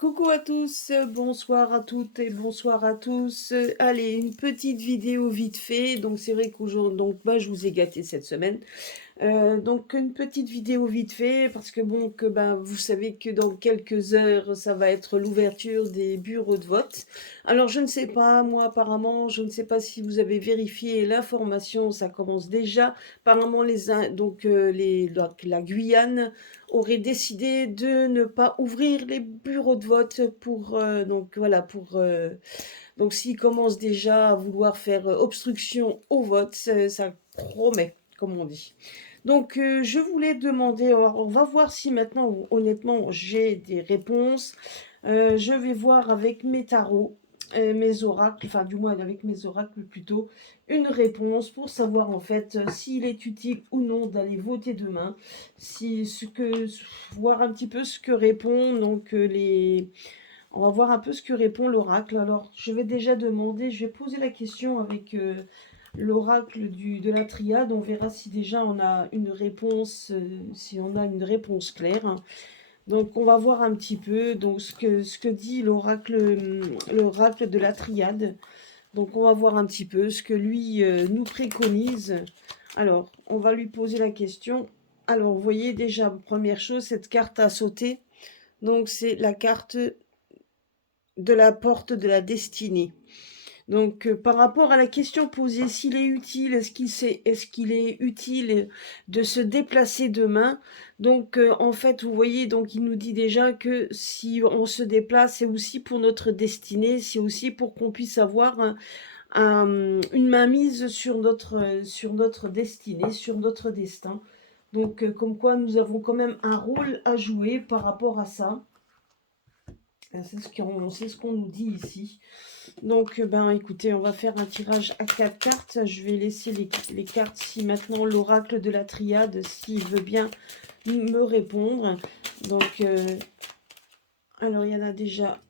Coucou à tous, bonsoir à toutes et bonsoir à tous. Allez, une petite vidéo vite fait. Donc c'est vrai qu'aujourd'hui, je vous ai gâté cette semaine. Donc une petite vidéo vite fait parce que bon que vous savez que dans quelques heures ça va être l'ouverture des bureaux de vote. Alors je ne sais pas, moi apparemment, je ne sais pas si vous avez vérifié l'information, ça commence déjà. Apparemment la Guyane aurait décidé de ne pas ouvrir les bureaux de vote pour donc voilà pour donc s'ils commencent déjà à vouloir faire obstruction au vote, ça promet, comme on dit. Donc, je voulais demander, alors, on va voir si maintenant, honnêtement, j'ai des réponses. Je vais voir avec mes tarots, mes oracles, enfin du moins avec mes oracles plutôt, une réponse pour savoir en fait s'il est utile ou non d'aller voter demain, si ce que voir un petit peu ce que répond on va voir un peu ce que répond l'oracle. Alors, je vais déjà demander, je vais poser la question avec l'oracle de la triade. On verra si déjà on a une réponse, si on a une réponse claire, hein. Donc, on va voir un petit peu donc, ce que dit l'oracle de la triade. Donc, on va voir un petit peu ce que lui nous préconise. Alors, on va lui poser la question. Alors, vous voyez déjà, première chose, cette carte a sauté. Donc, c'est la carte de la porte de la destinée. Donc, par rapport à la question posée, s'il est utile, est-ce qu'il est utile de se déplacer demain? Donc, en fait, vous voyez, donc il nous dit déjà que si on se déplace, c'est aussi pour notre destinée, c'est aussi pour qu'on puisse avoir une mainmise sur notre destinée, sur notre destin. Donc, comme quoi nous avons quand même un rôle à jouer par rapport à ça. C'est ce qu'on nous dit ici. Donc, écoutez, on va faire un tirage à 4 cartes. Je vais laisser les cartes si maintenant l'oracle de la triade, s'il veut bien me répondre. Donc, alors il y en a déjà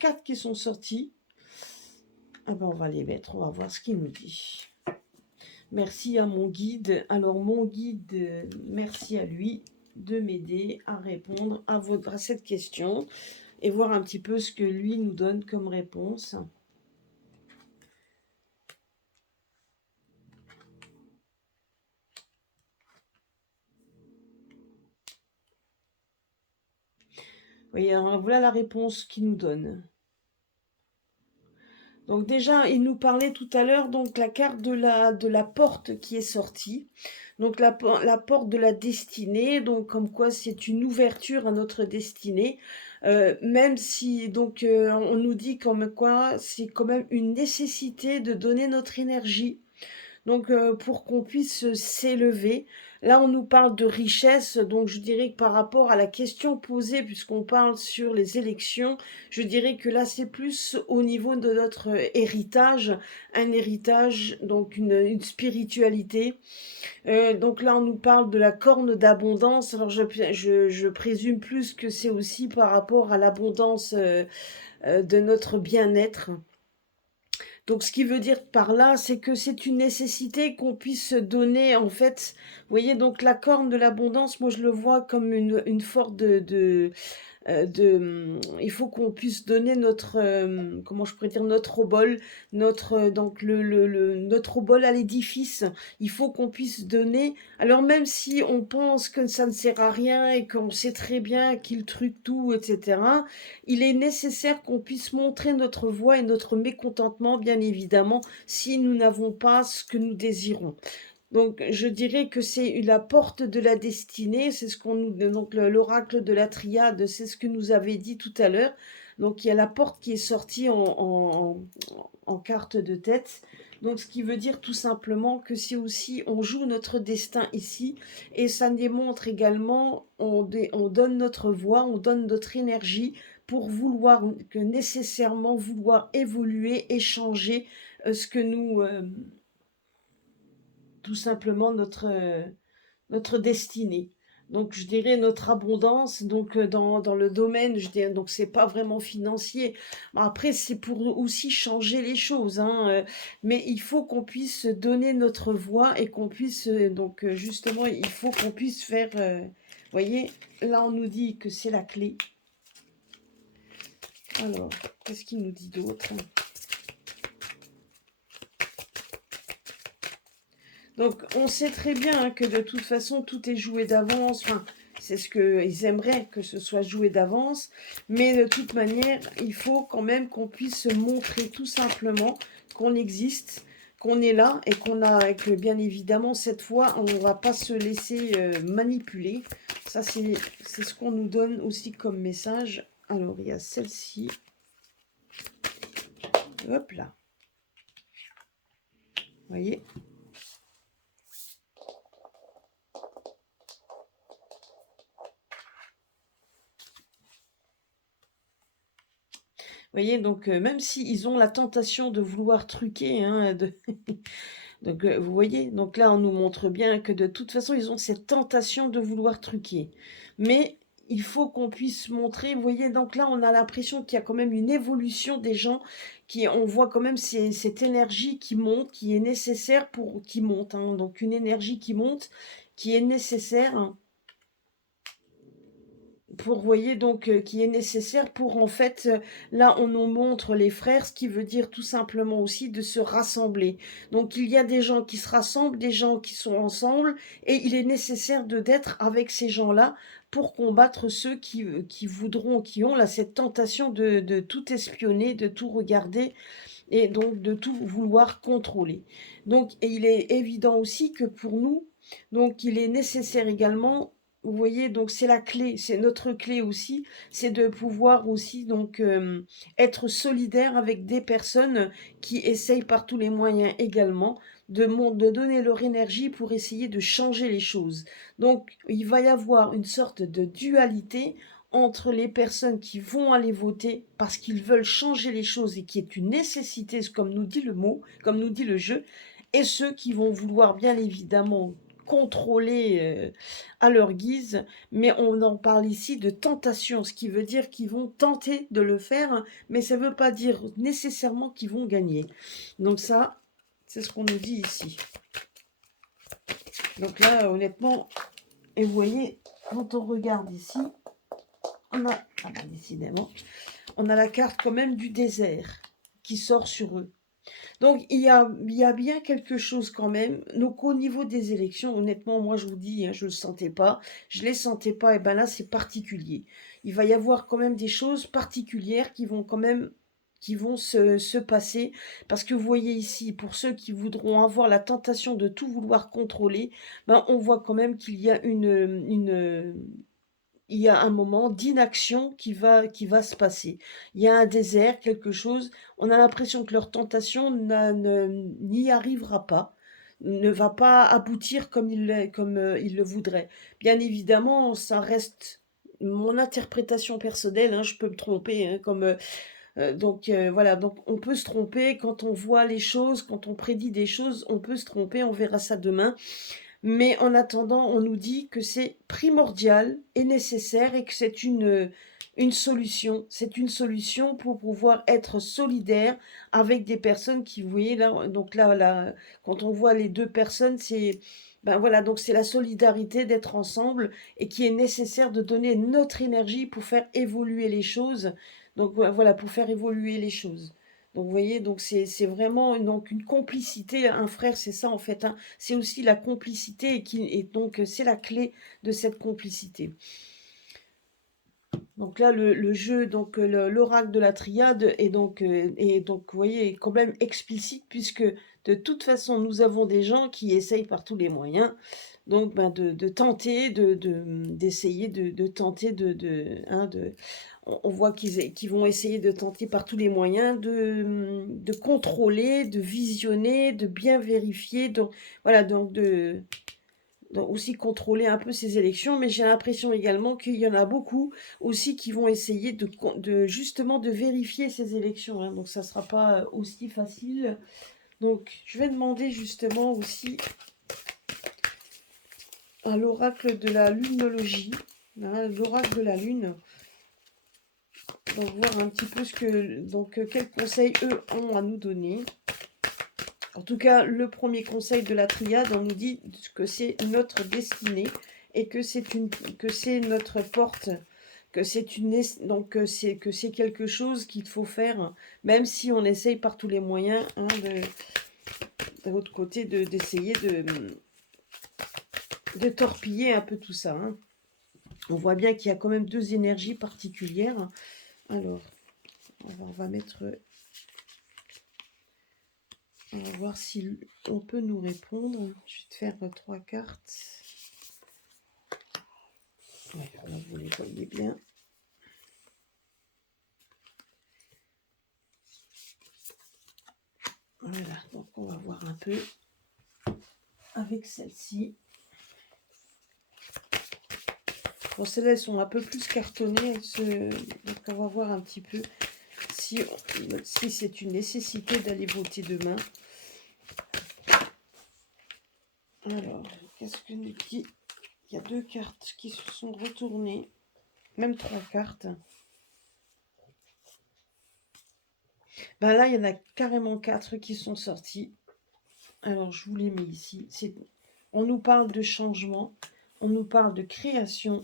quatre qui sont sortis. Ah on va les mettre, on va voir ce qu'il nous dit. Merci à mon guide. Alors, mon guide, merci à lui de m'aider à répondre à cette question et voir un petit peu ce que lui nous donne comme réponse. Oui, alors voilà la réponse qu'il nous donne. Donc déjà, il nous parlait tout à l'heure, donc la carte de la porte qui est sortie. Donc la porte de la destinée, donc comme quoi c'est une ouverture à notre destinée. Même si donc on nous dit comme quoi c'est quand même une nécessité de donner notre énergie. Donc, pour qu'on puisse s'élever. Là, on nous parle de richesse, donc je dirais que par rapport à la question posée, puisqu'on parle sur les élections, je dirais que là, c'est plus au niveau de notre héritage, un héritage, donc une spiritualité. Donc là, on nous parle de la corne d'abondance. Alors, je présume plus que c'est aussi par rapport à l'abondance de notre bien-être. Donc, ce qui veut dire par là, c'est que c'est une nécessité qu'on puisse se donner, en fait. Vous voyez, donc la corne de l'abondance, moi, je le vois comme une forme il faut qu'on puisse donner notre, comment je pourrais dire, notre obol, donc notre obol à l'édifice. Il faut qu'on puisse donner. Alors même si on pense que ça ne sert à rien et qu'on sait très bien qu'il truque tout, etc., il est nécessaire qu'on puisse montrer notre voix et notre mécontentement, bien évidemment, si nous n'avons pas ce que nous désirons. Donc, je dirais que c'est la porte de la destinée, c'est ce qu'on nous, donc l'oracle de la triade, c'est ce que nous avait dit tout à l'heure. Donc, il y a la porte qui est sortie en carte de tête. Donc, ce qui veut dire tout simplement que c'est aussi, on joue notre destin ici, et ça démontre également, on donne notre voix, on donne notre énergie pour vouloir, que nécessairement vouloir évoluer et changer ce que nous, tout simplement notre destinée. Donc je dirais notre abondance, donc dans le domaine, je dirais, donc c'est pas vraiment financier. Bon, après c'est pour aussi changer les choses, hein, mais il faut qu'on puisse donner notre voix et qu'on puisse justement il faut qu'on puisse faire. Voyez, là on nous dit que c'est la clé. Alors, qu'est-ce qu'il nous dit d'autre? Donc, on sait très bien hein, que de toute façon, tout est joué d'avance. Enfin, c'est ce qu'ils aimeraient que ce soit joué d'avance. Mais de toute manière, il faut quand même qu'on puisse se montrer tout simplement qu'on existe, qu'on est là et qu'on a, et que bien évidemment, cette fois, on ne va pas se laisser manipuler. Ça, c'est ce qu'on nous donne aussi comme message. Alors, il y a celle-ci. Hop là. Vous voyez ? Vous voyez, donc même s'ils ont la tentation de vouloir truquer, hein, donc vous voyez, donc là on nous montre bien que de toute façon ils ont cette tentation de vouloir truquer. Mais il faut qu'on puisse montrer, vous voyez, donc là on a l'impression qu'il y a quand même une évolution des gens, on voit quand même cette énergie qui monte, qui est nécessaire pour, qui monte, hein, donc une énergie qui monte, qui est nécessaire, hein, pour, voyez, donc, qui est nécessaire pour, en fait, là, on nous montre les frères, ce qui veut dire tout simplement aussi de se rassembler. Donc, il y a des gens qui se rassemblent, des gens qui sont ensemble, et il est nécessaire d'être avec ces gens-là pour combattre ceux qui voudront, qui ont là, cette tentation de tout espionner, de tout regarder, et donc de tout vouloir contrôler. Donc, et il est évident aussi que pour nous, donc, il est nécessaire également, vous voyez, donc c'est la clé, c'est notre clé aussi, c'est de pouvoir aussi donc être solidaire avec des personnes qui essayent par tous les moyens également de donner leur énergie pour essayer de changer les choses. Donc il va y avoir une sorte de dualité entre les personnes qui vont aller voter parce qu'ils veulent changer les choses et qui est une nécessité, comme nous dit le mot, comme nous dit le jeu, et ceux qui vont vouloir bien évidemment contrôler à leur guise, mais on en parle ici de tentation, ce qui veut dire qu'ils vont tenter de le faire, mais ça ne veut pas dire nécessairement qu'ils vont gagner. Donc ça, c'est ce qu'on nous dit ici. Donc là, honnêtement, et vous voyez, quand on regarde ici, on a, ah ben, décidément, on a la carte quand même du désert qui sort sur eux. Donc, il y a bien quelque chose quand même. Donc, au niveau des élections, honnêtement, moi, je vous dis, hein, je ne le sentais pas. Je ne les sentais pas. Et bien là, c'est particulier. Il va y avoir quand même des choses particulières qui vont quand même qui vont se passer. Parce que vous voyez ici, pour ceux qui voudront avoir la tentation de tout vouloir contrôler, ben, on voit quand même qu'il y a il y a un moment d'inaction qui va se passer. Il y a un désert, quelque chose. On a l'impression que leur tentation n'y arrivera pas, ne va pas aboutir comme il le voudrait. Bien évidemment, ça reste mon interprétation personnelle, hein, je peux me tromper, hein, donc voilà, donc on peut se tromper quand on voit les choses, quand on prédit des choses, on peut se tromper, on verra ça demain. Mais en attendant, on nous dit que c'est primordial et nécessaire et que c'est une solution. C'est une solution pour pouvoir être solidaire avec des personnes qui, vous voyez, là, donc là, quand on voit les deux personnes, c'est, ben voilà, donc c'est la solidarité d'être ensemble et qui est nécessaire de donner notre énergie pour faire évoluer les choses. Donc voilà, pour faire évoluer les choses. Donc vous voyez, donc c'est vraiment donc une complicité, un frère, c'est ça en fait, hein, c'est aussi la complicité et donc c'est la clé de cette complicité. Donc là, le jeu, donc l'oracle de la triade est donc, vous voyez, est quand même explicite puisque de toute façon, nous avons des gens qui essayent par tous les moyens, donc ben, de tenter, d'essayer de tenter hein, on voit qu'ils vont essayer de tenter par tous les moyens de contrôler, de visionner, de bien vérifier, donc voilà, donc aussi contrôler un peu ces élections, mais j'ai l'impression également qu'il y en a beaucoup aussi qui vont essayer justement de vérifier ces élections, hein, donc ça ne sera pas aussi facile. Donc je vais demander justement aussi à l'oracle de la lunologie, hein, l'oracle de la lune, pour voir un petit peu quels conseils eux ont à nous donner. En tout cas, le premier conseil de la triade, on nous dit que c'est notre destinée et que c'est notre porte, que c'est quelque chose qu'il faut faire, hein, même si on essaye par tous les moyens, hein, de l'autre côté, d'essayer de torpiller un peu tout ça, hein. On voit bien qu'il y a quand même deux énergies particulières. Alors, on va mettre... On va voir si on peut nous répondre. Je vais te faire 3 cartes. Ouais, là, vous les voyez bien. Voilà, donc on va voir un peu avec celle-ci. Bon, celles-là, elles sont un peu plus cartonnées. Donc on va voir un petit peu si c'est une nécessité d'aller voter demain. Alors, qu'est-ce que nous dit? Il y a 2 cartes qui se sont retournées. Même 3 cartes. Ben là, il y en a carrément 4 qui sont sortis. Alors, je vous les mets ici. On nous parle de changement, on nous parle de création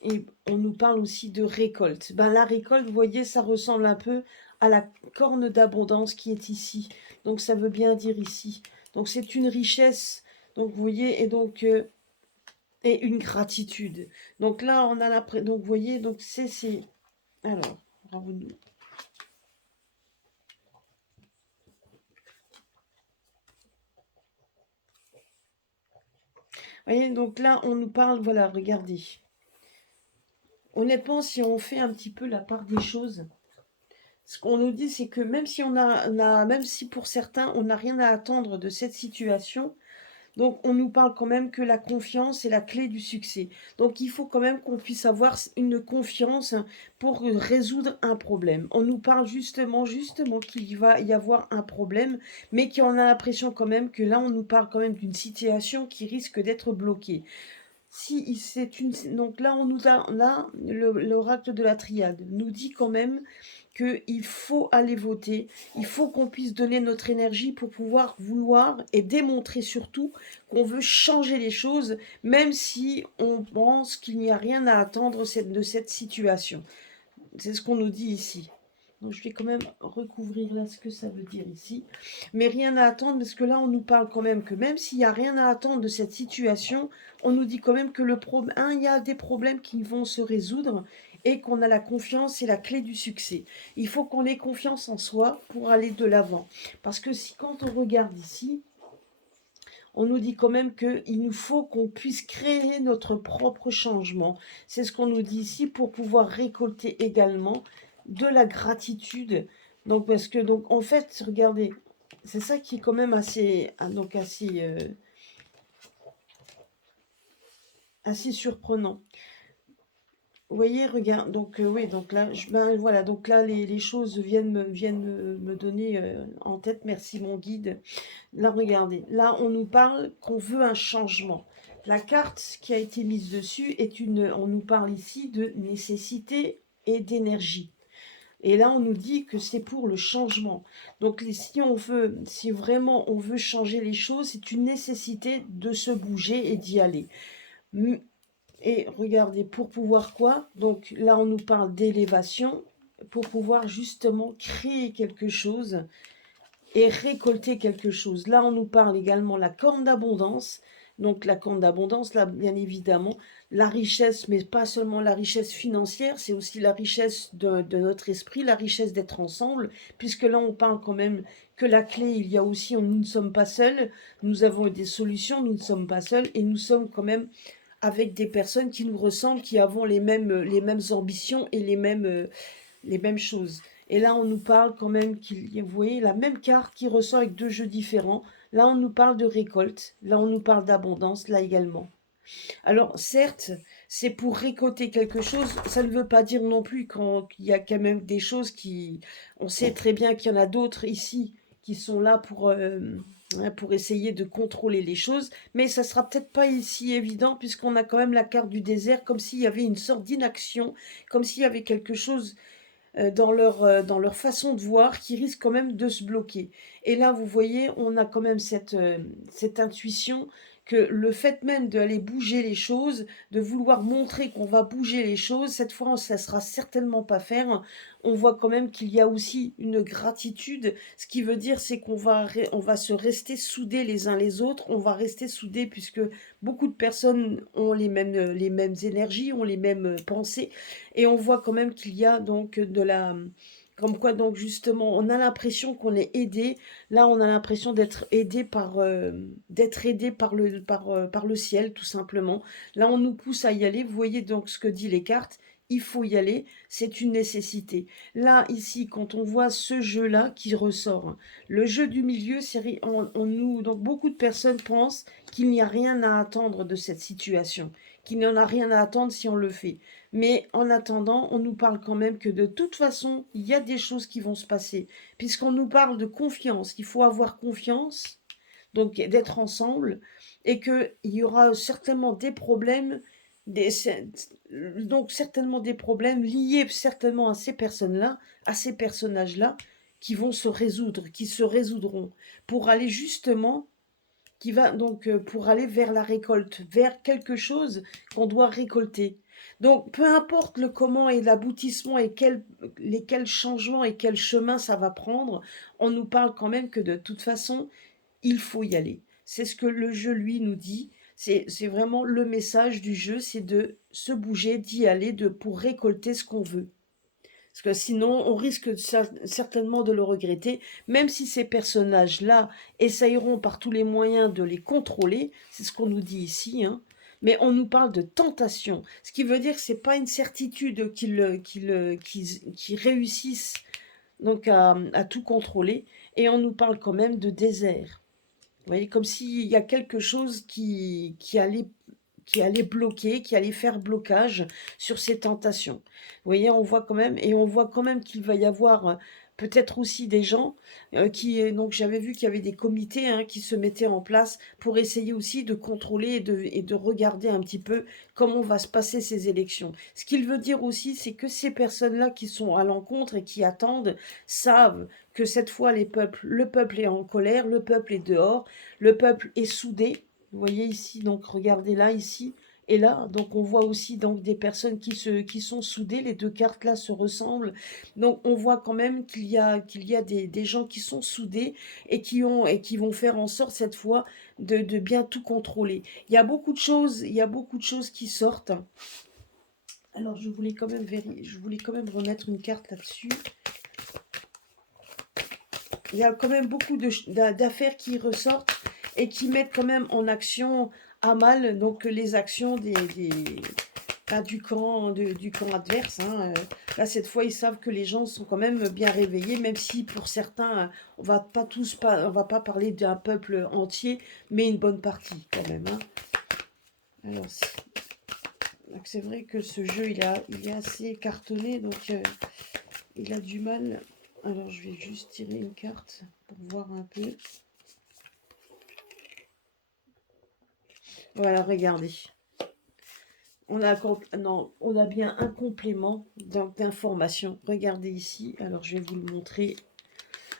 et on nous parle aussi de récolte. Ben, la récolte, vous voyez, ça ressemble un peu à la corne d'abondance qui est ici. Donc, ça veut bien dire ici. Donc, c'est une richesse. Donc, vous voyez, et une gratitude. Donc là, on a l'impression... Donc, vous voyez, donc c'est... Alors, bravo-nous. Voyez, donc là, on nous parle, voilà, regardez. Honnêtement, si on fait un petit peu la part des choses, ce qu'on nous dit, c'est que même si même si pour certains, on n'a rien à attendre de cette situation, donc on nous parle quand même que la confiance est la clé du succès. Donc il faut quand même qu'on puisse avoir une confiance pour résoudre un problème. On nous parle justement qu'il va y avoir un problème, mais qu'on a l'impression quand même que là, on nous parle quand même d'une situation qui risque d'être bloquée. Si c'est une, donc là, on nous a, là, l'oracle de la triade nous dit quand même qu'il faut aller voter, il faut qu'on puisse donner notre énergie pour pouvoir vouloir et démontrer surtout qu'on veut changer les choses, même si on pense qu'il n'y a rien à attendre de cette situation. C'est ce qu'on nous dit ici. Donc je vais quand même recouvrir là ce que ça veut dire ici. Mais rien à attendre, parce que là, on nous parle quand même que même s'il n'y a rien à attendre de cette situation, on nous dit quand même que il y a des problèmes qui vont se résoudre et qu'on a la confiance, c'est la clé du succès. Il faut qu'on ait confiance en soi pour aller de l'avant. Parce que si quand on regarde ici, on nous dit quand même qu'il nous faut qu'on puisse créer notre propre changement. C'est ce qu'on nous dit ici pour pouvoir récolter également de la gratitude. Donc, parce que, donc, en fait, regardez, c'est ça qui est quand même assez surprenant. Vous voyez, regarde, donc oui, donc là, voilà, donc là, les choses viennent me donner en tête. Merci mon guide. Là, regardez, là, on nous parle qu'on veut un changement. La carte qui a été mise dessus on nous parle ici de nécessité et d'énergie. Et là, on nous dit que c'est pour le changement. Donc, si vraiment on veut changer les choses, c'est une nécessité de se bouger et d'y aller. Et regardez, pour pouvoir quoi? Donc là, on nous parle d'élévation, pour pouvoir justement créer quelque chose et récolter quelque chose. Là, on nous parle également la corne d'abondance. Donc la corne d'abondance, là, bien évidemment, la richesse, mais pas seulement la richesse financière, c'est aussi la richesse de notre esprit, la richesse d'être ensemble, puisque là, on parle quand même que la clé, il y a aussi, nous ne sommes pas seuls, nous avons des solutions, nous ne sommes pas seuls, et nous sommes quand même avec des personnes qui nous ressemblent, qui avons les mêmes ambitions et les mêmes choses. Et là, on nous parle quand même vous voyez, la même carte qui ressort avec 2 jeux différents. Là, on nous parle de récolte. Là, on nous parle d'abondance, là également. Alors, certes, c'est pour récolter quelque chose. Ça ne veut pas dire non plus qu'il y a quand même des choses qui... On sait très bien qu'il y en a d'autres ici qui sont là pour essayer de contrôler les choses. Mais ça sera peut-être pas ici évident puisqu'on a quand même la carte du désert, comme s'il y avait une sorte d'inaction, comme s'il y avait quelque chose dans leur façon de voir qui risque quand même de se bloquer. Et là, vous voyez, on a quand même cette intuition que le fait même d'aller bouger les choses, de vouloir montrer qu'on va bouger les choses, cette fois, ça ne sera certainement pas faire. On voit quand même qu'il y a aussi une gratitude. Ce qui veut dire, c'est on va se rester soudés les uns les autres. On va rester soudés puisque beaucoup de personnes ont les mêmes énergies, ont les mêmes pensées. Et on voit quand même qu'il y a donc de la... Comme quoi, donc justement, on a l'impression qu'on est aidé. Là, on a l'impression d'être aidé par le ciel, tout simplement. Là, on nous pousse à y aller. Vous voyez donc ce que dit les cartes. Il faut y aller, c'est une nécessité. Là, ici, quand on voit ce jeu-là qui ressort, le jeu du milieu, donc beaucoup de personnes pensent qu'il n'y a rien à attendre de cette situation, qu'il n'y en a rien à attendre si on le fait. Mais en attendant, on nous parle quand même que de toute façon, il y a des choses qui vont se passer, puisqu'on nous parle de confiance, qu'il faut avoir confiance, donc d'être ensemble, et qu'il y aura certainement des problèmes, des, donc certainement des problèmes liés certainement à ces personnes-là, à ces personnages-là, qui vont se résoudre, qui se résoudront, pour aller justement, qui va donc pour aller vers la récolte, vers quelque chose qu'on doit récolter. Donc, peu importe le comment et l'aboutissement et lesquels changements et quel chemin ça va prendre, on nous parle quand même que de toute façon, il faut y aller. C'est ce que le jeu, lui, nous dit. C'est vraiment le message du jeu, c'est de se bouger, d'y aller, pour récolter ce qu'on veut. Parce que sinon, on risque certainement de le regretter, même si ces personnages-là essayeront par tous les moyens de les contrôler, c'est ce qu'on nous dit ici, hein. Mais on nous parle de tentation, ce qui veut dire que ce n'est pas une certitude qu'ils réussissent donc à tout contrôler, et on nous parle quand même de désert. Vous voyez, comme s'il y a quelque chose qui allait bloquer, qui allait faire blocage sur ces tentations. Vous voyez, on voit quand même, et on voit quand même qu'il va y avoir peut-être aussi des gens donc j'avais vu qu'il y avait des comités hein, qui se mettaient en place pour essayer aussi de contrôler et de regarder un petit peu comment va se passer ces élections. Ce qu'il veut dire aussi, c'est que ces personnes-là qui sont à l'encontre et qui attendent savent que cette fois le peuple est en colère, le peuple est dehors, le peuple est soudé. Vous voyez ici, donc regardez là, ici et là. Donc on voit aussi donc des personnes qui sont soudées. Les deux cartes là se ressemblent. Donc on voit quand même qu'il y a des gens qui sont soudés et qui vont faire en sorte cette fois de bien tout contrôler. Il y a beaucoup de choses, qui sortent. Alors je voulais quand même remettre une carte là-dessus. Il y a quand même beaucoup d'affaires qui ressortent et qui mettent quand même en action à mal donc les actions du camp adverse. Hein. Là, cette fois, ils savent que les gens sont quand même bien réveillés, même si pour certains, on va pas parler d'un peuple entier, mais une bonne partie quand même. Hein. Alors, c'est vrai que ce jeu, il est assez cartonné, donc il a du mal. Alors, je vais juste tirer une carte pour voir un peu. Voilà, regardez. On a bien un complément d'information. Regardez ici. Alors, je vais vous le montrer.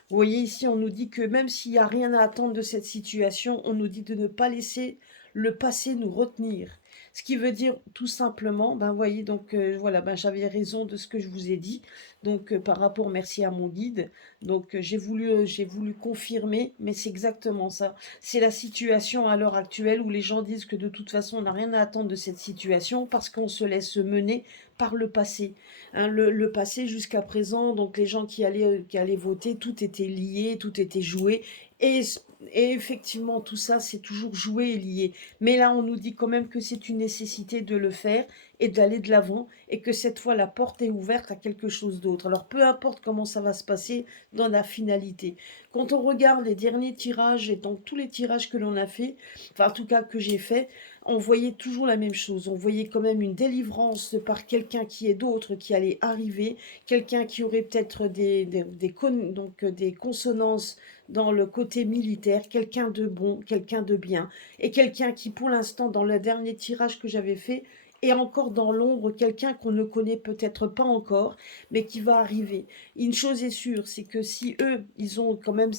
Vous voyez ici, on nous dit que même s'il n'y a rien à attendre de cette situation, on nous dit de ne pas laisser le passé nous retenir. Ce qui veut dire tout simplement, ben voyez, donc voilà, ben j'avais raison de ce que je vous ai dit. Donc par rapport, merci à mon guide. Donc j'ai voulu confirmer, mais c'est exactement ça. C'est la situation à l'heure actuelle où les gens disent que de toute façon, on n'a rien à attendre de cette situation parce qu'on se laisse mener par le passé. Hein, le passé jusqu'à présent, donc les gens qui allaient voter, tout était lié, tout était joué. Et effectivement, tout ça, c'est toujours joué et lié. Mais là, on nous dit quand même que c'est une nécessité de le faire et d'aller de l'avant et que cette fois, la porte est ouverte à quelque chose d'autre. Alors, peu importe comment ça va se passer dans la finalité. Quand on regarde les derniers tirages et donc tous les tirages que l'on a fait, enfin, en tout cas que j'ai fait, on voyait toujours la même chose. On voyait quand même une délivrance par quelqu'un qui est d'autre qui allait arriver, quelqu'un qui aurait peut-être des consonances dans le côté militaire, quelqu'un de bon, quelqu'un de bien, et quelqu'un qui, pour l'instant, dans le dernier tirage que j'avais fait, et encore dans l'ombre quelqu'un qu'on ne connaît peut-être pas encore, mais qui va arriver. Une chose est sûre, c'est que si eux, ils ont quand même,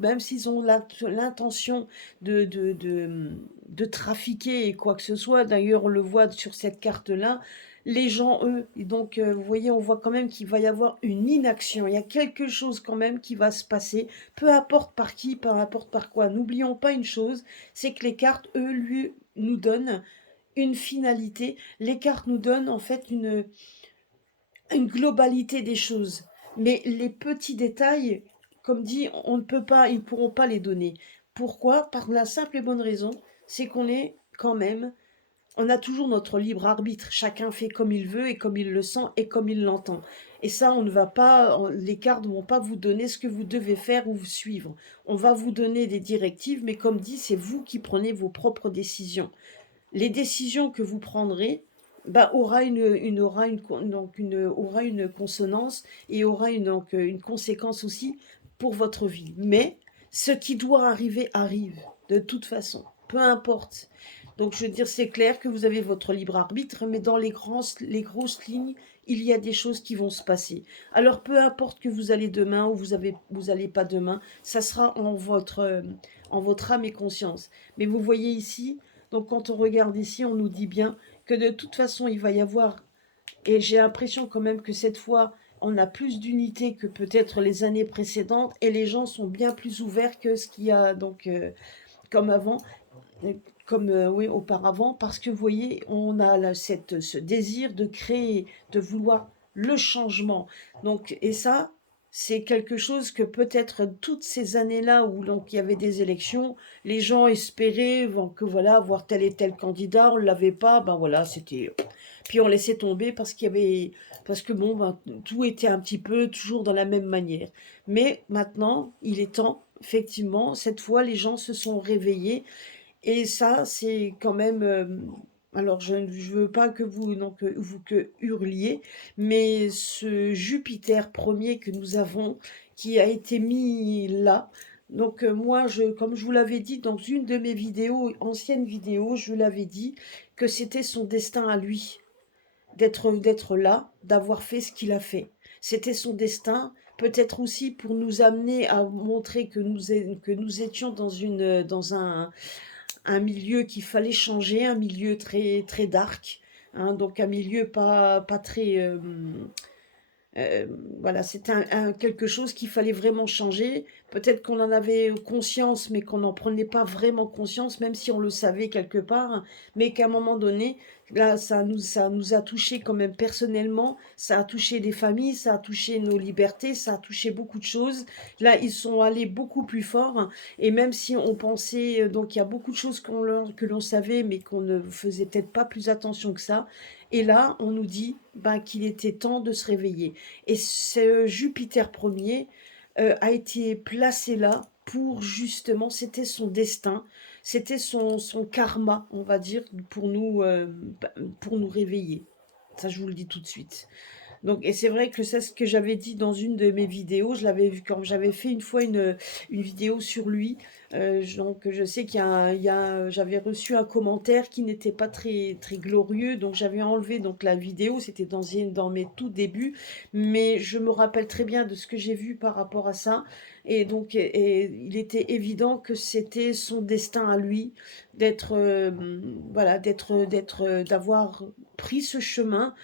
même s'ils ont l'intention de trafiquer et quoi que ce soit, d'ailleurs on le voit sur cette carte-là, les gens, eux, et donc vous voyez, on voit quand même qu'il va y avoir une inaction, il y a quelque chose quand même qui va se passer, peu importe par qui, peu importe par quoi. N'oublions pas une chose, c'est que les cartes, eux, lui, nous donnent une finalité. Les cartes nous donnent en fait une globalité des choses. Mais les petits détails, comme dit, on ne peut pas, ils ne pourront pas les donner. Pourquoi? Par la simple et bonne raison, c'est qu'on est quand même, on a toujours notre libre arbitre. Chacun fait comme il veut et comme il le sent et comme il l'entend. Et ça, on ne va pas, les cartes ne vont pas vous donner ce que vous devez faire ou vous suivre. On va vous donner des directives, mais comme dit, c'est vous qui prenez vos propres décisions. Les décisions que vous prendrez aura une consonance et aura une conséquence aussi pour votre vie. Mais ce qui doit arriver arrive de toute façon, peu importe. Donc je veux dire, c'est clair que vous avez votre libre arbitre, mais dans les grosses lignes, il y a des choses qui vont se passer. Alors peu importe que vous allez demain ou vous allez pas demain, ça sera en votre âme et conscience. Mais vous voyez ici, donc quand on regarde ici, on nous dit bien que de toute façon, il va y avoir, et j'ai l'impression quand même que cette fois, on a plus d'unité que peut-être les années précédentes, et les gens sont bien plus ouverts que ce qu'il y a donc comme avant, comme oui, auparavant, parce que vous voyez, on a ce désir de créer, de vouloir le changement. Donc, et ça, c'est quelque chose que peut-être toutes ces années-là où donc il y avait des élections, les gens espéraient que voilà, voir tel et tel candidat, on ne l'avait pas, ben voilà, c'était. Puis on laissait tomber parce qu'il y avait, parce que bon, ben, tout était un petit peu toujours dans la même manière. Mais maintenant, il est temps, effectivement, cette fois, les gens se sont réveillés et ça, c'est quand même. Alors, je ne veux pas que vous, non, que hurliez, mais ce Jupiter premier que nous avons, qui a été mis là. Donc, moi, comme je vous l'avais dit dans une de mes vidéos, anciennes vidéos, je l'avais dit que c'était son destin à lui d'être là, d'avoir fait ce qu'il a fait. C'était son destin, peut-être aussi pour nous amener à montrer que nous étions dans un milieu qu'il fallait changer, un milieu très, très dark, hein, donc un milieu pas très... euh, voilà, c'était quelque chose qu'il fallait vraiment changer. Peut-être qu'on en avait conscience, mais qu'on n'en prenait pas vraiment conscience, même si on le savait quelque part, mais qu'à un moment donné, là, ça nous a touché quand même personnellement, ça a touché des familles, ça a touché nos libertés, ça a touché beaucoup de choses. Là, ils sont allés beaucoup plus fort, et même si on pensait, donc il y a beaucoup de choses que l'on savait, mais qu'on ne faisait peut-être pas plus attention que ça. Et là, on nous dit ben, qu'il était temps de se réveiller. Et ce Jupiter premier a été placé là pour justement, c'était son destin, c'était son karma, on va dire, pour nous réveiller. Ça, je vous le dis tout de suite. Donc, et c'est vrai que c'est ce que j'avais dit dans une de mes vidéos, je l'avais vu quand j'avais fait une fois une vidéo sur lui. Donc je sais j'avais reçu un commentaire qui n'était pas très, très glorieux, donc j'avais enlevé donc la vidéo, c'était dans mes tout débuts, mais je me rappelle très bien de ce que j'ai vu par rapport à ça, et donc il était évident que c'était son destin à lui voilà, d'avoir pris ce chemin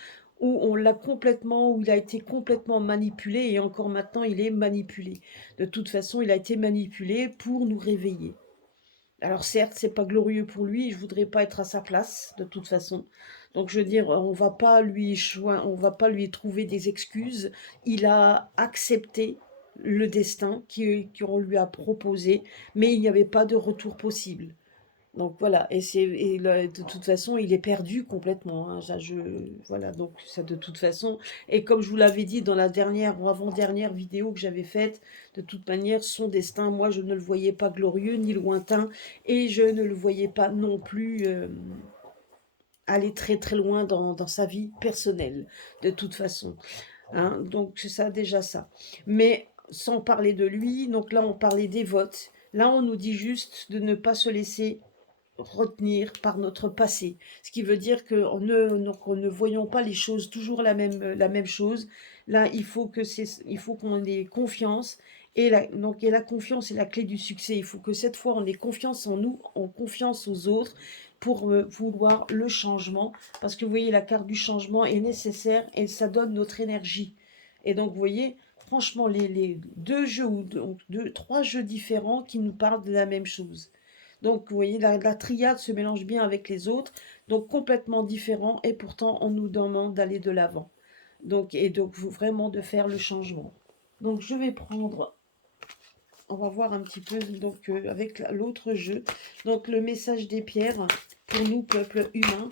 où il a été complètement manipulé, et encore maintenant il est manipulé. De toute façon, il a été manipulé pour nous réveiller. Alors certes, c'est pas glorieux pour lui, je voudrais pas être à sa place, de toute façon. Donc je veux dire, on va pas lui trouver des excuses. Il a accepté le destin qu'on lui a proposé, mais il n'y avait pas de retour possible. Donc voilà, de toute façon, il est perdu complètement, hein. Voilà, donc ça de toute façon, et comme je vous l'avais dit dans la dernière ou avant-dernière vidéo que j'avais faite, de toute manière, son destin, moi, je ne le voyais pas glorieux ni lointain, et je ne le voyais pas non plus aller très très loin dans sa vie personnelle, de toute façon, hein. Donc c'est ça, déjà ça. Mais sans parler de lui, donc là, on parlait des votes. Là, on nous dit juste de ne pas se laisser retenir par notre passé. Ce qui veut dire qu'en donc, en ne voyant pas les choses toujours la même chose, là, il faut qu'on ait confiance. Et la confiance est la clé du succès. Il faut que cette fois, on ait confiance en nous, en confiance aux autres pour vouloir le changement. Parce que vous voyez, la carte du changement est nécessaire et ça donne notre énergie. Et donc, vous voyez, franchement, les deux jeux, ou trois jeux différents qui nous parlent de la même chose. Donc, vous voyez, la triade se mélange bien avec les autres, donc complètement différents, et pourtant, on nous demande d'aller de l'avant. Donc, vraiment de faire le changement. Donc, je vais prendre, on va voir un petit peu, donc, avec l'autre jeu. Donc, le message des pierres pour nous, peuple humain.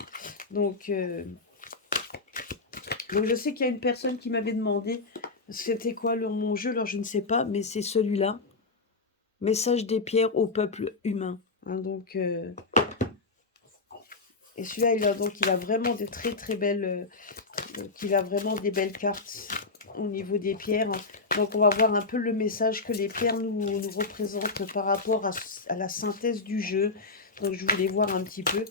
Donc je sais qu'il y a une personne qui m'avait demandé c'était quoi mon jeu, alors je ne sais pas, mais c'est celui-là. Message des pierres au peuple humain. Hein, et celui-là, il a vraiment de très très belles. Donc il a vraiment des belles cartes au niveau des pierres. Donc on va voir un peu le message que les pierres nous représentent par rapport à la synthèse du jeu. Donc je voulais voir un petit peu.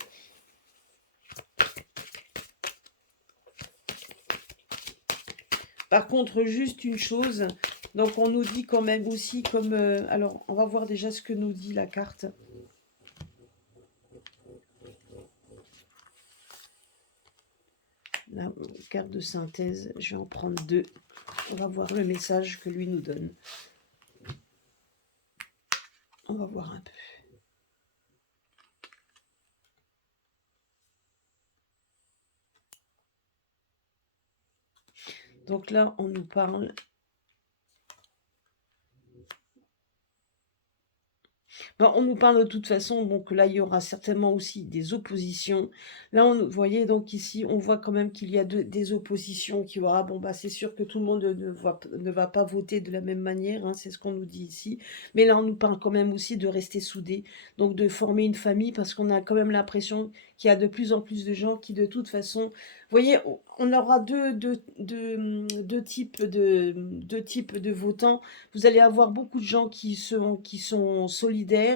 Par contre, juste une chose. Donc on nous dit quand même aussi comme... alors on va voir déjà ce que nous dit la carte. La carte de synthèse, je vais en prendre deux. On va voir le message que lui nous donne. On va voir un peu. Donc là, on nous parle. Ben, on nous parle de toute façon, donc là, il y aura certainement aussi des oppositions. Là, vous voyez, donc ici, on voit quand même qu'il y a des oppositions, qu'il y aura, bon, bah, c'est sûr que tout le monde ne va pas voter de la même manière, hein, c'est ce qu'on nous dit ici. Mais là, on nous parle quand même aussi de rester soudés, donc de former une famille, parce qu'on a quand même l'impression qu'il y a de plus en plus de gens qui, de toute façon, vous voyez, on aura deux types de votants. Vous allez avoir beaucoup de gens qui sont solidaires.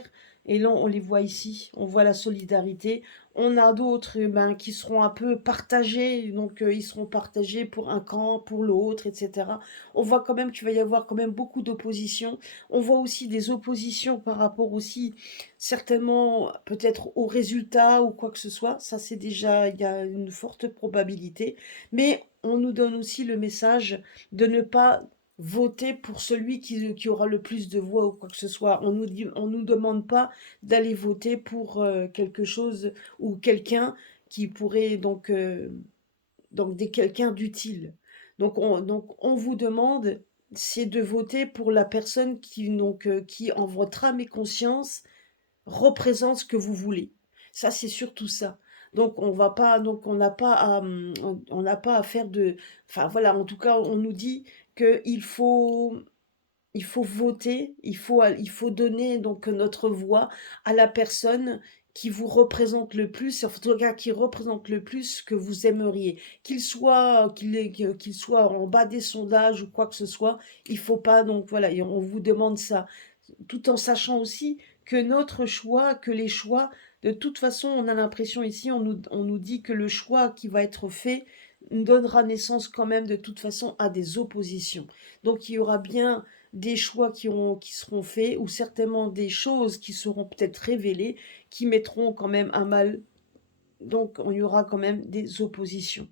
Et là, on les voit ici. On voit la solidarité. On a d'autres ben, qui seront un peu partagés. Donc, ils seront partagés pour un camp, pour l'autre, etc. On voit quand même qu'il va y avoir quand même beaucoup d'opposition. On voit aussi des oppositions par rapport aussi, certainement, peut-être aux résultats ou quoi que ce soit. Ça, c'est déjà, il y a une forte probabilité. Mais on nous donne aussi le message de ne pas voter pour celui qui aura le plus de voix ou quoi que ce soit. On nous demande pas d'aller voter pour quelque chose ou quelqu'un qui pourrait donc quelqu'un d'utile. Donc on vous demande, c'est de voter pour la personne qui en votre âme et conscience représente ce que vous voulez. Ça, c'est surtout ça. Donc on va pas, donc on n'a pas à faire de, enfin voilà, en tout cas, on nous dit il faut voter, il faut donner donc notre voix à la personne qui vous représente le plus, en tout cas qui représente le plus ce que vous aimeriez. Qu'il soit en bas des sondages ou quoi que ce soit, il faut pas, donc voilà, et on vous demande ça. Tout en sachant aussi que notre choix, que les choix, de toute façon, on a l'impression ici, on nous dit que le choix qui va être fait donnera naissance quand même de toute façon à des oppositions. Donc il y aura bien des choix qui seront faits, ou certainement des choses qui seront peut-être révélées, qui mettront quand même à mal. Donc il y aura quand même des oppositions.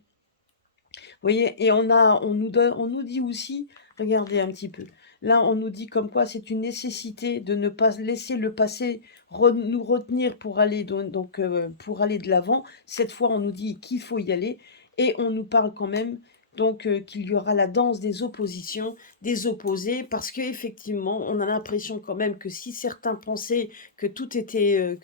Vous voyez, et on nous dit aussi, regardez un petit peu, là on nous dit comme quoi c'est une nécessité de ne pas laisser le passé nous retenir pour aller, pour aller de l'avant. Cette fois on nous dit qu'il faut y aller, et on nous parle quand même qu'il y aura la danse des oppositions, des opposés, parce qu'effectivement on a l'impression quand même que si certains pensaient que tout était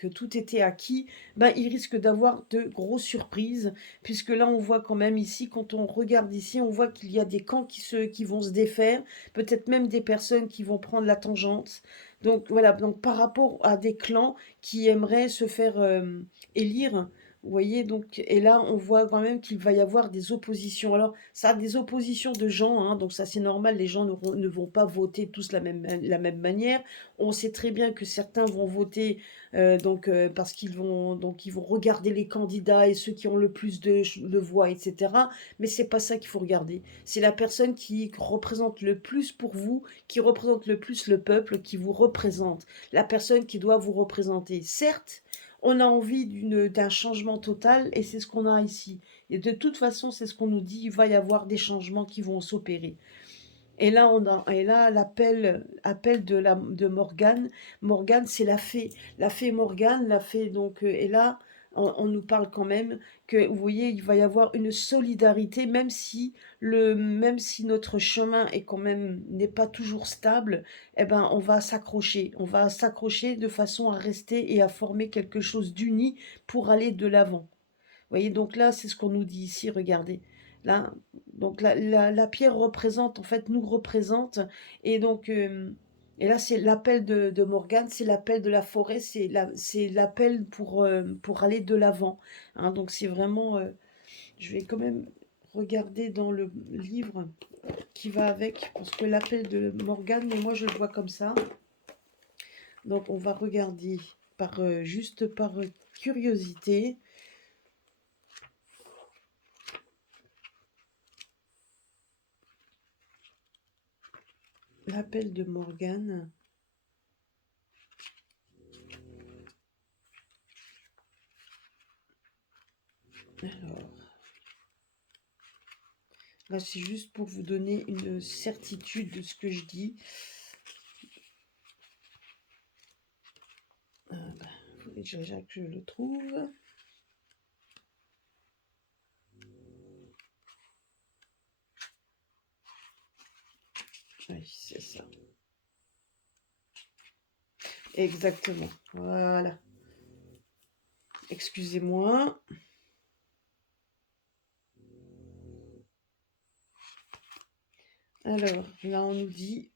acquis, ben, ils risquent d'avoir de grosses surprises, puisque là on voit quand même ici, quand on regarde ici, on voit qu'il y a des camps qui vont se défaire, peut-être même des personnes qui vont prendre la tangente. Donc voilà, donc par rapport à des clans qui aimeraient se faire élire, Vous voyez, donc, et là, on voit quand même qu'il va y avoir des oppositions. Alors, ça a des oppositions de gens, hein, donc ça, c'est normal, les gens ne vont pas voter tous la même manière. On sait très bien que certains vont voter parce qu'ils vont regarder les candidats et ceux qui ont le plus de voix, etc. Mais c'est pas ça qu'il faut regarder. C'est la personne qui représente le plus pour vous, qui représente le plus le peuple, qui vous représente. La personne qui doit vous représenter. Certes, on a envie d'un changement total et c'est ce qu'on a ici. Et de toute façon, c'est ce qu'on nous dit, il va y avoir des changements qui vont s'opérer. Et là, appel de Morgane. Morgane, c'est la fée Morgane, la fée donc. Et là, on nous parle quand même que, vous voyez, il va y avoir une solidarité, même si notre chemin est quand même n'est pas toujours stable. Eh ben, on va s'accrocher de façon à rester et à former quelque chose d'uni pour aller de l'avant. Vous voyez, donc là, c'est ce qu'on nous dit ici, regardez. Là, donc la pierre représente, en fait, nous représente. Et donc, et là, c'est l'appel de Morgane, c'est l'appel de la forêt, c'est l'appel pour aller de l'avant. Hein, donc, c'est vraiment. Je vais quand même regarder dans le livre qui va avec, parce que l'appel de Morgane, mais moi, je le vois comme ça. Donc, on va regarder juste par curiosité. L'appel de Morgane. Alors, là, c'est juste pour vous donner une certitude de ce que je dis. Il faut déjà que je le trouve. Oui, c'est ça. Exactement. Voilà. Excusez-moi. Alors, là, on nous dit...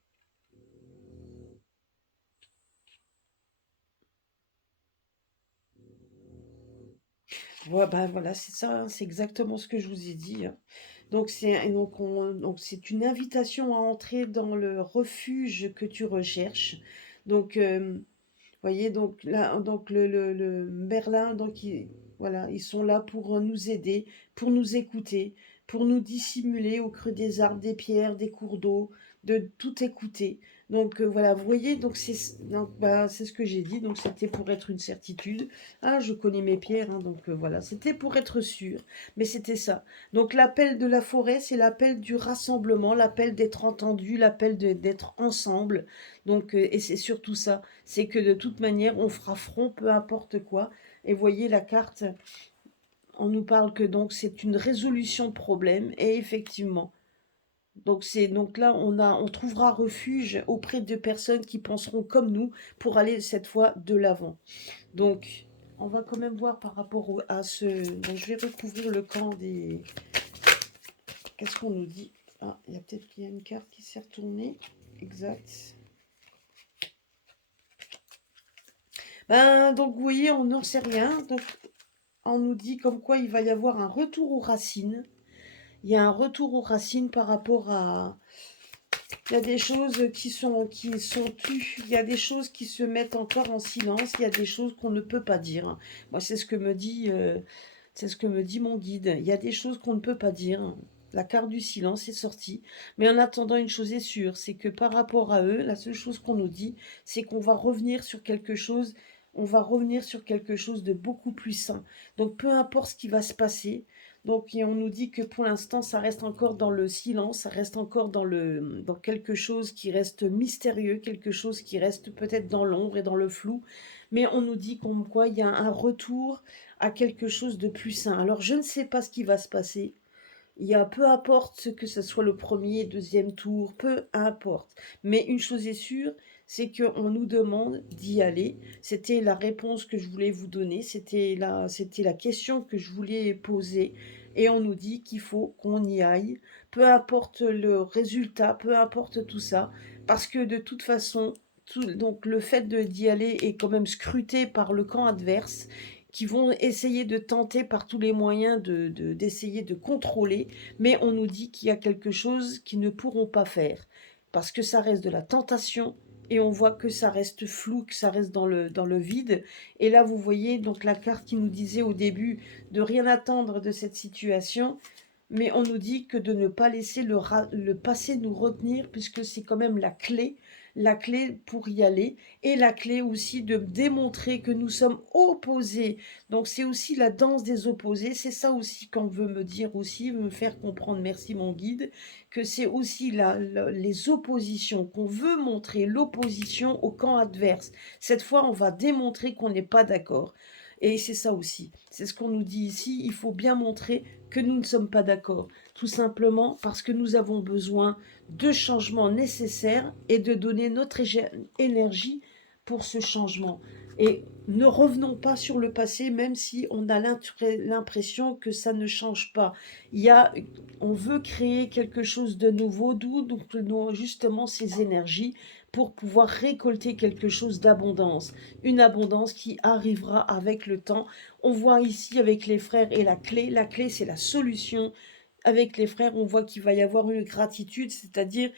Ouais, bah, voilà, c'est ça, hein, c'est exactement ce que je vous ai dit. Hein. Donc, c'est une invitation à entrer dans le refuge que tu recherches. Donc, voyez, donc là, donc le Merlin, voilà, ils sont là pour nous aider, pour nous écouter, pour nous dissimuler au creux des arbres, des pierres, des cours d'eau, de tout écouter. Donc voilà, vous voyez, c'est ce que j'ai dit, donc c'était pour être une certitude. Ah, je connais mes pierres, hein, donc voilà, c'était pour être sûr, mais c'était ça. Donc l'appel de la forêt, c'est l'appel du rassemblement, l'appel d'être entendu, d'être ensemble. Donc, et c'est surtout ça, c'est que de toute manière, on fera front, peu importe quoi. Et voyez la carte, on nous parle que donc c'est une résolution de problème, et effectivement. Donc là, on trouvera refuge auprès de personnes qui penseront comme nous pour aller cette fois de l'avant. Donc, on va quand même voir par rapport à ce... Donc, je vais recouvrir le camp des... Qu'est-ce qu'on nous dit? Ah, il y a peut-être qu'il y a une carte qui s'est retournée. Exact. Ben, donc, vous voyez, on n'en sait rien. Donc, on nous dit comme quoi il va y avoir un retour aux racines. Il y a un retour aux racines par rapport à... Il y a des choses qui sont tues. Il y a des choses qui se mettent encore en silence. Il y a des choses qu'on ne peut pas dire. Moi, c'est ce que me dit mon guide. Il y a des choses qu'on ne peut pas dire. La carte du silence est sortie. Mais en attendant, une chose est sûre, c'est que par rapport à eux, la seule chose qu'on nous dit, c'est qu'on va revenir sur quelque chose. On va revenir sur quelque chose de beaucoup plus sain. Donc, peu importe ce qui va se passer, donc, et on nous dit que pour l'instant, ça reste encore dans le silence, ça reste encore dans quelque chose qui reste mystérieux, quelque chose qui reste peut-être dans l'ombre et dans le flou. Mais on nous dit comme quoi il y a un retour à quelque chose de plus sain. Alors, je ne sais pas ce qui va se passer. Il y a peu importe que ce soit le premier, deuxième tour, peu importe. Mais une chose est sûre, c'est qu'on nous demande d'y aller. C'était la réponse que je voulais vous donner, c'était la question que je voulais poser. Et on nous dit qu'il faut qu'on y aille, peu importe le résultat, peu importe tout ça, parce que de toute façon, donc le fait d'y aller est quand même scruté par le camp adverse. qui vont essayer de tenter par tous les moyens d'essayer de contrôler, mais on nous dit qu'il y a quelque chose qu'ils ne pourront pas faire, parce que ça reste de la tentation, et on voit que ça reste flou, que ça reste dans le vide. Et là, vous voyez donc la carte qui nous disait au début de rien attendre de cette situation, mais on nous dit que de ne pas laisser le passé nous retenir, puisque c'est quand même la clé pour y aller, et la clé aussi de démontrer que nous sommes opposés. Donc c'est aussi la danse des opposés, c'est ça aussi qu'on veut me dire aussi, me faire comprendre, merci mon guide, que c'est aussi les oppositions, qu'on veut montrer l'opposition au camp adverse. Cette fois, on va démontrer qu'on n'est pas d'accord. Et c'est ça aussi, c'est ce qu'on nous dit ici, il faut bien montrer que nous ne sommes pas d'accord, tout simplement parce que nous avons besoin de changements nécessaires et de donner notre énergie pour ce changement. Et ne revenons pas sur le passé, même si on a l'impression que ça ne change pas. On veut créer quelque chose de nouveau, d'où justement ces énergies pour pouvoir récolter quelque chose d'abondance. Une abondance qui arrivera avec le temps. On voit ici avec les frères et la clé. La clé, c'est la solution. Avec les frères, on voit qu'il va y avoir une gratitude, c'est-à-dire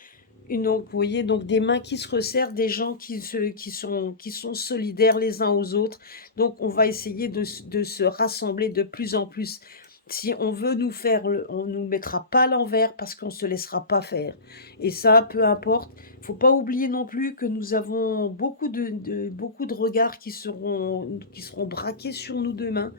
vous voyez, donc des mains qui se resserrent, des gens qui sont solidaires les uns aux autres. Donc on va essayer de se rassembler de plus en plus. Si on veut nous faire, on ne nous mettra pas à l'envers parce qu'on ne se laissera pas faire. Et ça, peu importe. Il ne faut pas oublier non plus que nous avons beaucoup de regards qui seront braqués sur nous demain.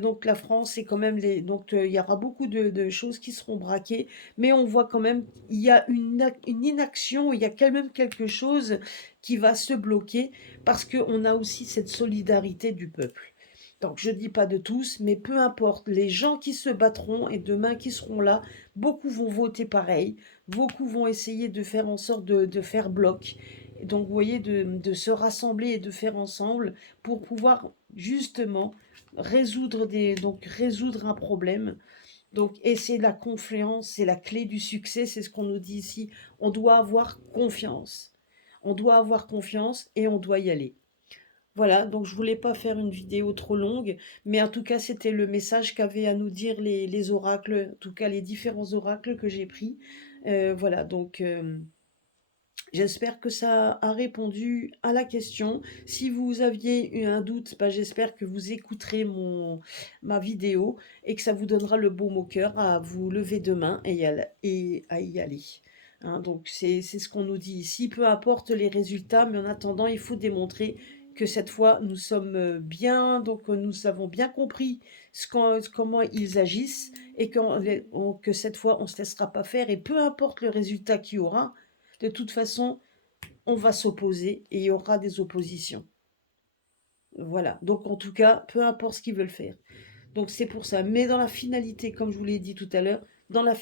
Donc la France, c'est quand même donc il y aura beaucoup de choses qui seront braquées, mais on voit quand même il y a une inaction, il y a quand même quelque chose qui va se bloquer parce qu'on a aussi cette solidarité du peuple. Donc je dis pas de tous, mais peu importe, les gens qui se battront et demain qui seront là, beaucoup vont voter pareil, beaucoup vont essayer de faire en sorte de faire bloc. Donc vous voyez, de se rassembler et de faire ensemble pour pouvoir justement résoudre un problème. Donc, et c'est la confiance, c'est la clé du succès, c'est ce qu'on nous dit ici. On doit avoir confiance. On doit avoir confiance et on doit y aller. Voilà, donc je voulais pas faire une vidéo trop longue, mais en tout cas, c'était le message qu'avaient à nous dire les oracles, en tout cas les différents oracles que j'ai pris. Voilà, donc j'espère que ça a répondu à la question. Si vous aviez eu un doute, bah, j'espère que vous écouterez ma vidéo et que ça vous donnera le baume au cœur à vous lever demain et à y aller. Hein, donc c'est ce qu'on nous dit ici. Peu importe les résultats, mais en attendant, il faut démontrer que cette fois, nous sommes bien, donc nous avons bien compris comment ils agissent et que cette fois, on ne se laissera pas faire. Et peu importe le résultat qu'il y aura, de toute façon, on va s'opposer et il y aura des oppositions. Voilà. Donc, en tout cas, peu importe ce qu'ils veulent faire. Donc, c'est pour ça. Mais dans la finalité, comme je vous l'ai dit tout à l'heure, dans la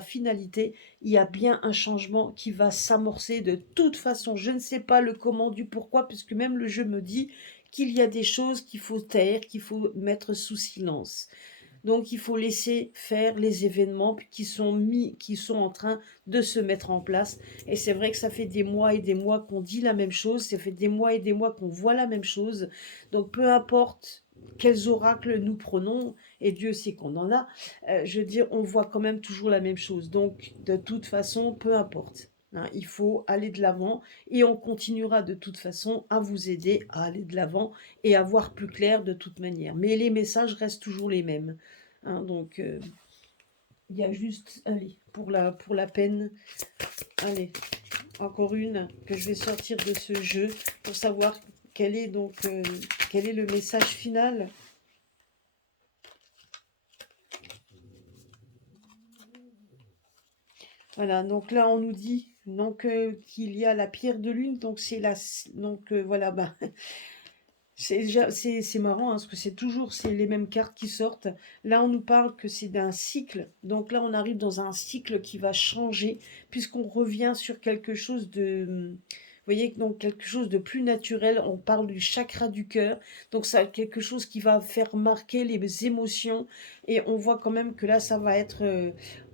finalité, il y a bien un changement qui va s'amorcer de toute façon. Je ne sais pas le comment, du pourquoi, puisque même le jeu me dit qu'il y a des choses qu'il faut taire, qu'il faut mettre sous silence. Donc il faut laisser faire les événements qui sont en train de se mettre en place. Et c'est vrai que ça fait des mois et des mois qu'on dit la même chose, ça fait des mois et des mois qu'on voit la même chose. Donc peu importe quels oracles nous prenons, et Dieu sait qu'on en a, je veux dire, on voit quand même toujours la même chose. Donc de toute façon, peu importe. Hein, il faut aller de l'avant et on continuera de toute façon à vous aider à aller de l'avant et à voir plus clair de toute manière. Mais les messages restent toujours les mêmes. Hein, donc, il y a juste, allez, pour la peine, allez, encore une que je vais sortir de ce jeu pour savoir quel est le message final. Voilà, donc là on nous dit donc qu'il y a la pierre de lune, donc c'est voilà, bah, c'est marrant hein, parce que c'est les mêmes cartes qui sortent. Là, on nous parle que c'est d'un cycle. Donc là, on arrive dans un cycle qui va changer puisqu'on revient sur quelque chose vous voyez, donc quelque chose de plus naturel. On parle du chakra du cœur. Donc ça, quelque chose qui va faire marquer les émotions. Et on voit quand même que là, ça va être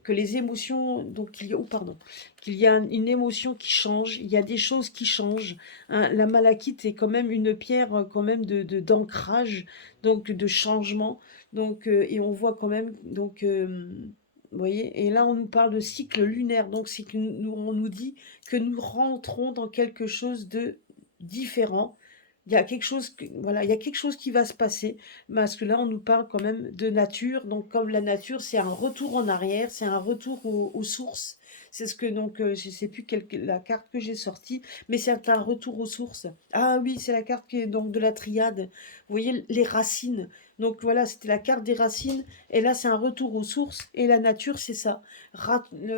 que les émotions, donc oh, pardon, qu'il y a une émotion qui change, il y a des choses qui changent, hein. La malachite est quand même une pierre quand même d'ancrage, donc de changement, donc et on voit quand même donc vous voyez, et là on nous parle de cycle lunaire, donc c'est que on nous dit que nous rentrons dans quelque chose de différent. Il y a quelque chose, voilà, il y a quelque chose qui va se passer, parce que là, on nous parle quand même de nature. Donc, comme la nature, c'est un retour en arrière, c'est un retour aux sources. C'est ce que, donc, je sais plus la carte que j'ai sortie, mais c'est un retour aux sources. Ah oui, c'est la carte qui est donc de la triade. Vous voyez, les racines. Donc voilà, c'était la carte des racines. Et là, c'est un retour aux sources. Et la nature, c'est ça.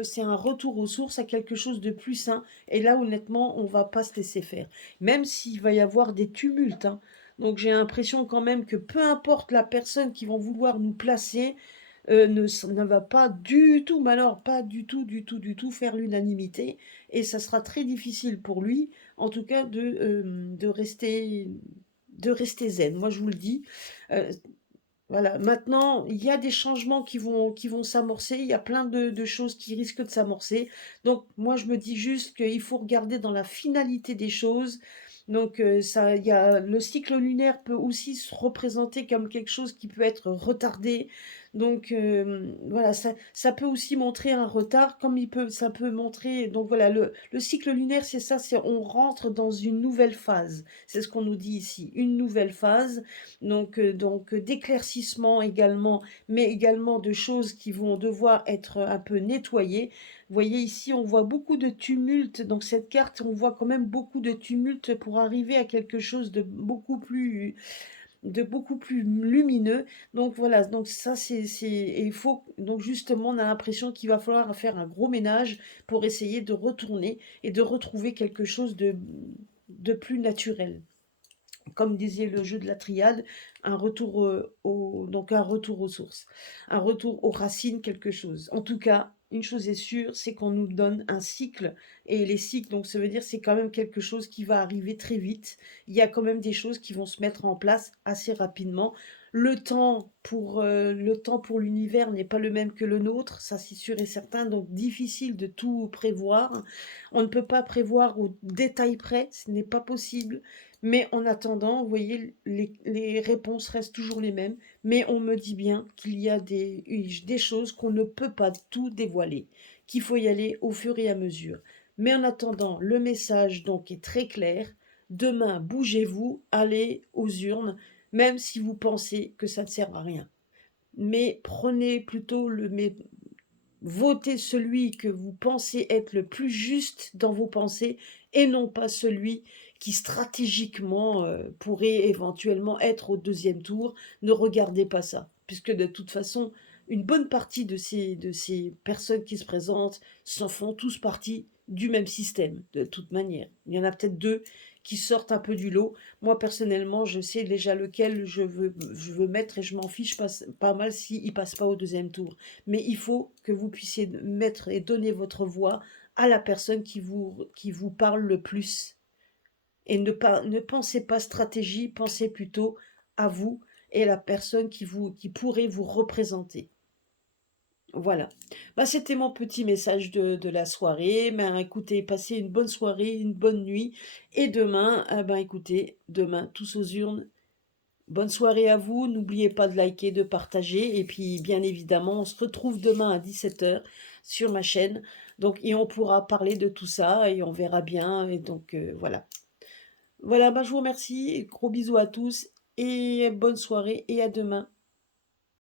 C'est un retour aux sources, à quelque chose de plus sain. Et là, honnêtement, on va pas se laisser faire. Même s'il va y avoir des tumultes, hein. Donc j'ai l'impression quand même que peu importe la personne qui vont vouloir nous placer, ne va pas du tout, mais alors pas du tout, du tout, du tout faire l'unanimité. Et ça sera très difficile pour lui, en tout cas, de rester zen. Moi, je vous le dis. Euh, voilà. Maintenant, il y a des changements qui vont s'amorcer. Il y a plein de choses qui risquent de s'amorcer. Donc, moi, je me dis juste qu'il faut regarder dans la finalité des choses. Donc, ça, il y a, le cycle lunaire peut aussi se représenter comme quelque chose qui peut être retardé. Donc, voilà, ça peut aussi montrer un retard, comme ça peut montrer. Donc, voilà, le cycle lunaire, c'est ça, c'est on rentre dans une nouvelle phase. C'est ce qu'on nous dit ici, une nouvelle phase. Donc d'éclaircissement également, mais également de choses qui vont devoir être un peu nettoyées. Vous voyez ici, on voit beaucoup de tumulte. Donc cette carte, on voit quand même beaucoup de tumulte pour arriver à quelque chose de beaucoup plus lumineux. Donc voilà, donc ça et il faut donc justement on a l'impression qu'il va falloir faire un gros ménage pour essayer de retourner et de retrouver quelque chose de plus naturel, comme disait le jeu de la triade, un retour donc un retour aux sources, un retour aux racines, quelque chose. En tout cas, une chose est sûre, c'est qu'on nous donne un cycle, et les cycles, donc ça veut dire c'est quand même quelque chose qui va arriver très vite. Il y a quand même des choses qui vont se mettre en place assez rapidement. Le temps pour l'univers n'est pas le même que le nôtre, ça c'est sûr et certain, donc difficile de tout prévoir. On ne peut pas prévoir au détail près, ce n'est pas possible. Mais en attendant, vous voyez, les réponses restent toujours les mêmes. Mais on me dit bien qu'il y a des choses qu'on ne peut pas tout dévoiler, qu'il faut y aller au fur et à mesure. Mais en attendant, le message donc est très clair. Demain, bougez-vous, allez aux urnes, même si vous pensez que ça ne sert à rien. Mais prenez plutôt votez celui que vous pensez être le plus juste dans vos pensées, et non pas celui qui stratégiquement pourrait éventuellement être au deuxième tour. Ne regardez pas ça, puisque de toute façon, une bonne partie de ces personnes qui se présentent s'en font tous partie du même système, de toute manière. Il y en a peut-être deux qui sortent un peu du lot. Moi, personnellement, je sais déjà lequel je veux mettre, et je m'en fiche pas mal s'il ne passe pas au deuxième tour. Mais il faut que vous puissiez mettre et donner votre voix à la personne qui vous parle le plus. Et ne pensez pas stratégie, pensez plutôt à vous et à la personne qui pourrait vous représenter. Voilà. Bah, c'était mon petit message de la soirée. Ben, écoutez, passez une bonne soirée, une bonne nuit. Et demain, ben, écoutez, demain, tous aux urnes. Bonne soirée à vous. N'oubliez pas de liker, de partager. Et puis, bien évidemment, on se retrouve demain à 17 h sur ma chaîne. Donc, et on pourra parler de tout ça et on verra bien. Et donc, voilà. Voilà, bah, je vous remercie. Gros bisous à tous et bonne soirée et à demain.